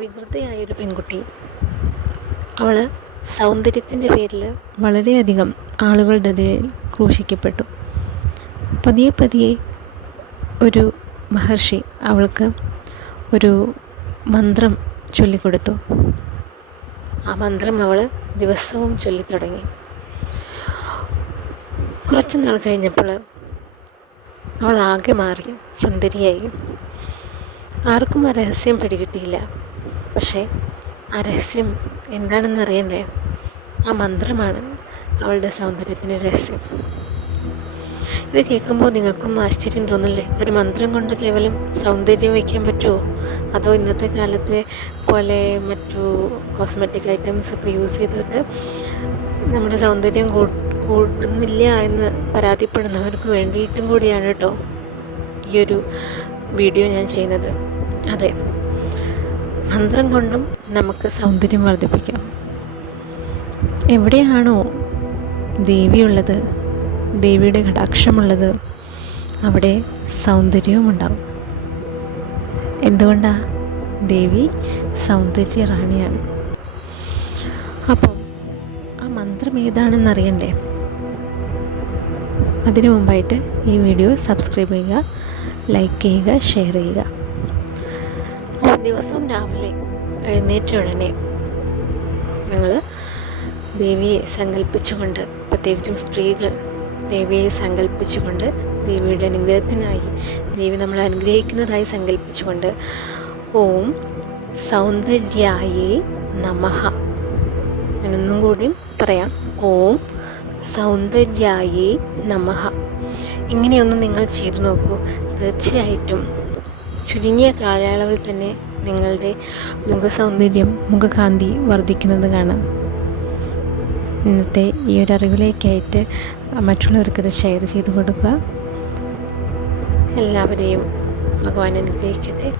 വികൃതയായൊരു പെൺകുട്ടി. അവൾ സൗന്ദര്യത്തിന്റെ പേരിൽ വളരെയധികം ആളുകളുടെ ഇടയിൽ ക്രൂശിക്കപ്പെട്ടു. പതിയെ പതിയെ ഒരു മഹർഷി അവൾക്ക് ഒരു മന്ത്രം ചൊല്ലിക്കൊടുത്തു. ആ മന്ത്രം അവൾ ദിവസവും ചൊല്ലിത്തുടങ്ങി. കുറച്ച് നാൾ കഴിഞ്ഞപ്പോൾ അവൾ ആകെ മാറി സുന്ദരിയായി. ആർക്കും ആ രഹസ്യം പിടികിട്ടിയില്ല. പക്ഷേ ആ രഹസ്യം എന്താണെന്ന് അറിയണ്ടേ? ആ മന്ത്രമാണ് അവളുടെ സൗന്ദര്യത്തിന്റെ രഹസ്യം. ഇത് കേൾക്കുമ്പോൾ നിങ്ങൾക്കും ആശ്ചര്യം തോന്നില്ലേ? ഒരു മന്ത്രം കൊണ്ട് കേവലം സൗന്ദര്യം വയ്ക്കാൻ പറ്റുമോ അതോ ഇന്നത്തെ കാലത്തെ പോലെ മറ്റു കോസ്മെറ്റിക് ഐറ്റംസ് ഒക്കെ യൂസ് ചെയ്തിട്ട് നമ്മുടെ സൗന്ദര്യം കൂടുന്നില്ല എന്ന് പരാതിപ്പെടുന്നവർക്ക് വേണ്ടിയിട്ടും കൂടിയാണ് കേട്ടോ ഈ ഒരു വീഡിയോ ഞാൻ ചെയ്യുന്നത്. അതെ. മന്ത്രം കൊണ്ടും നമുക്ക് സൗന്ദര്യം വർദ്ധിപ്പിക്കാം. എവിടെയാണോ ദേവിയുള്ളത് ദേവിയുടെ കടാക്ഷമുള്ളത് അവിടെ സൗന്ദര്യവും ഉണ്ടാവും. എന്തുകൊണ്ടാണ് ദേവി സൗന്ദര്യ റാണിയാണ്? അപ്പം ആ മന്ത്രം ഏതാണെന്ന് അറിയണ്ടേ അതിനു മുമ്പായിട്ട് ഈ വീഡിയോ സബ്സ്ക്രൈബ് ചെയ്യുക ലൈക്ക് ചെയ്യുക ഷെയർ ചെയ്യുക. ദിവസവും രാവിലെ എഴുന്നേറ്റ ഉടനെ ഞങ്ങൾ ദേവിയെ സങ്കല്പിച്ചുകൊണ്ട് പ്രത്യേകിച്ചും സ്ത്രീകൾ ദേവിയെ സങ്കല്പിച്ചുകൊണ്ട് ദേവിയുടെ അനുഗ്രഹത്തിനായി ദേവി നമ്മളെ അനുഗ്രഹിക്കുന്നതായി സങ്കല്പിച്ചുകൊണ്ട് ഓം സൗന്ദര്യായേ നമഹ ഞാനൊന്നും കൂടി പറയാം. ഓം സൗന്ദര്യായേ നമഹ ഇങ്ങനെയൊന്ന് നിങ്ങൾ ചെയ്തു നോക്കൂ. തീർച്ചയായിട്ടും ചുരുങ്ങിയ കാലയളവിൽ തന്നെ നിങ്ങളുടെ മുഖസൗന്ദര്യം മുഖകാന്തി വർദ്ധിക്കുന്നത് കാണാം. ഇന്നത്തെ ഈ ഒരു അറിവിലേക്കായിട്ട് മറ്റുള്ളവർക്കത് ഷെയർ ചെയ്ത് കൊടുക്കുക. എല്ലാവരെയും ഭഗവാൻ അനുഗ്രഹിക്കട്ടെ.